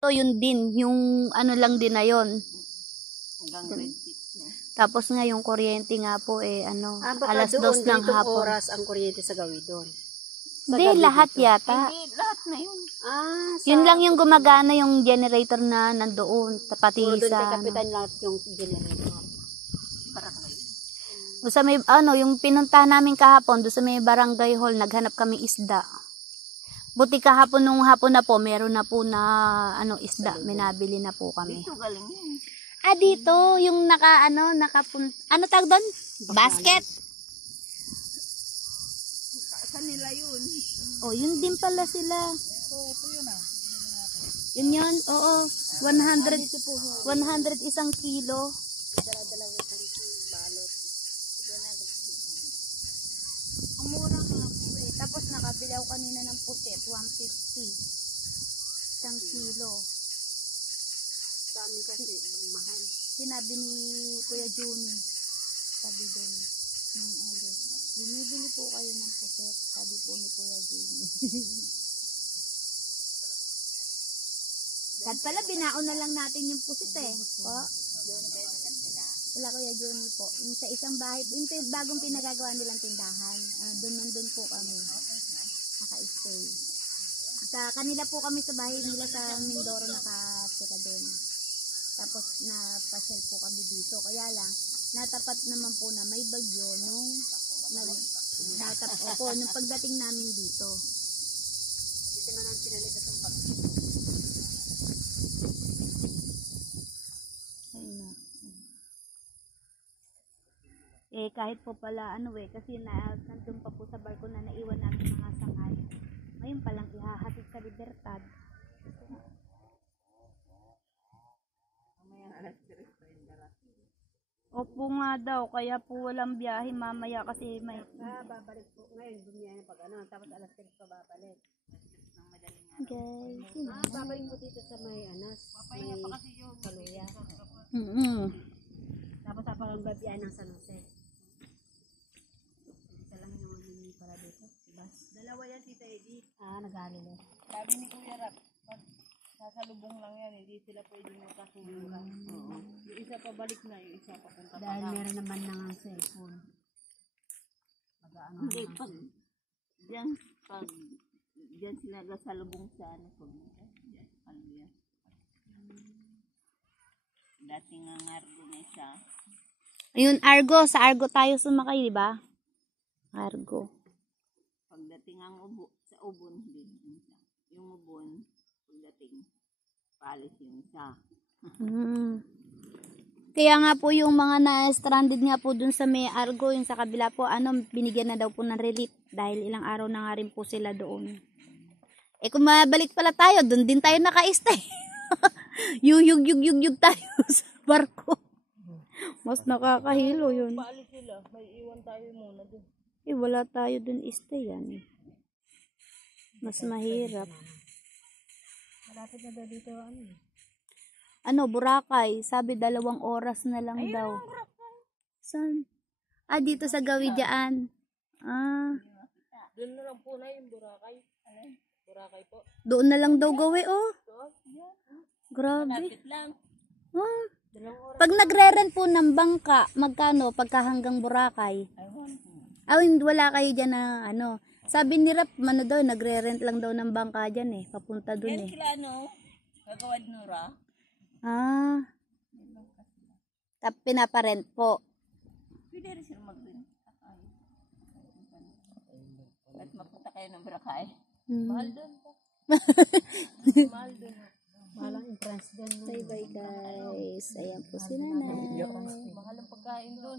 So, yun din, yung ano lang din na yun. Hanggang grade 6, no? Tapos nga yung kuryente nga po baka alas 2 doon, ng ganitong hapon. oras ang kuryente sa gawi doon. Hindi, lahat yata. Hindi, lahat na yun. Yun lang yung gumagana yung generator na nandoon. Pati Puro doon sa kay Kapitan lahat yung generator. Barangay. Sa may, yung pinuntahan namin kahapon, doon sa may barangay hall, naghanap kami isda. Buti kahapon nung hapon na po, meron na po na isda, may nabili na po kami. Dito galing yun. Dito, yung ano tawag doon? Basket. Saan nila yun? Yun din pala sila. Ito yun Yun, oo. 100 isang kilo. Ang mura nga po eh. Tapos nakabili ako kanina ng pusit, 150. Isang kilo. Sa amin kasi, mahal. Sinabi ni Kuya Juni. Sabi doon, yung binibili po kayo ng pusit. Sabi po ni Kuya Juni. Kad pala, binaon na lang natin yung pusit eh. Po? Wala Kuya Juni po. Yung sa isang bahay, yung bagong pinagagawa nilang tindahan. Nandun po kami. Naka-stay. Sa kanila po kami sa bahay nila sa Mindoro nakatira doon. Tapos napasyal po kami dito. Kaya lang, natapat naman po na may bagyo nung nung pagdating namin dito. Dito na lang pinalitas ang pag. Kahit po pala kasi nandun pa po sa barko na naiwan namin mga sakay. Ngayon palang ihahatid sa Libertad. Opo nga daw, kaya po walang biyahe mamaya kasi may... babalik po. Ngayon, bumiyahin pag tapos alas 3 pa babalik. Guys, babalik po dito sa may Paluya. Tapos ang babiyahan ng San Jose. Isa lang yung para dito. Dalawa yan, Tita Edith. Nag-alilo. Sabi ni Kuya Rat, sasalubong lang yan, hindi sila pwede magkasubukan. Yung isa pabalik na, yung isa papunta pa. Dahil meron naman ng cellphone. Hindi, pag diyan sila sasalubong sa Paluya. Dating ang Argo na isa. Ayun, Argo. Sa Argo tayo sumakay, di ba? Argo. Pagdating ang sa Ubon din. Yung Ubon, pagdating palis yung isa. Kaya nga po yung mga na-stranded nga po dun sa may Argo, yung sa kabila po, binigyan na daw po ng relief dahil ilang araw na nga rin po sila doon. Kung mabalik pala tayo, dun din tayo naka-stay. Yug tayo sa barko. Mas nakakahilo yun. Paalis sila, may iwan tayo muna dun. Wala tayo dun stay yan. Mas mahirap. Malapit na daw dito Boracay. Sabi 2 oras na lang daw. Saan? Dito sa Gawidyaan. Doon na lang po na yung Boracay. Boracay po. Doon na lang daw gawi, Grabe. Malapit lang. Pag nagre-rent po ng bangka, magkano pagka hanggang Boracay? Wala kayo dyan na Sabi ni Rap, daw, nagre-rent lang daw ng bangka dyan papunta dun Yan sila Kagawad Nura. Pinaparent po. Pwede rin sila mag-rent. At mapunta kayo ng Boracay. Mahal doon po. Mahal doon. Mahal ang entrance doon. Bye-bye guys. Ayan po si Nanay. Mahal ang pagkain doon.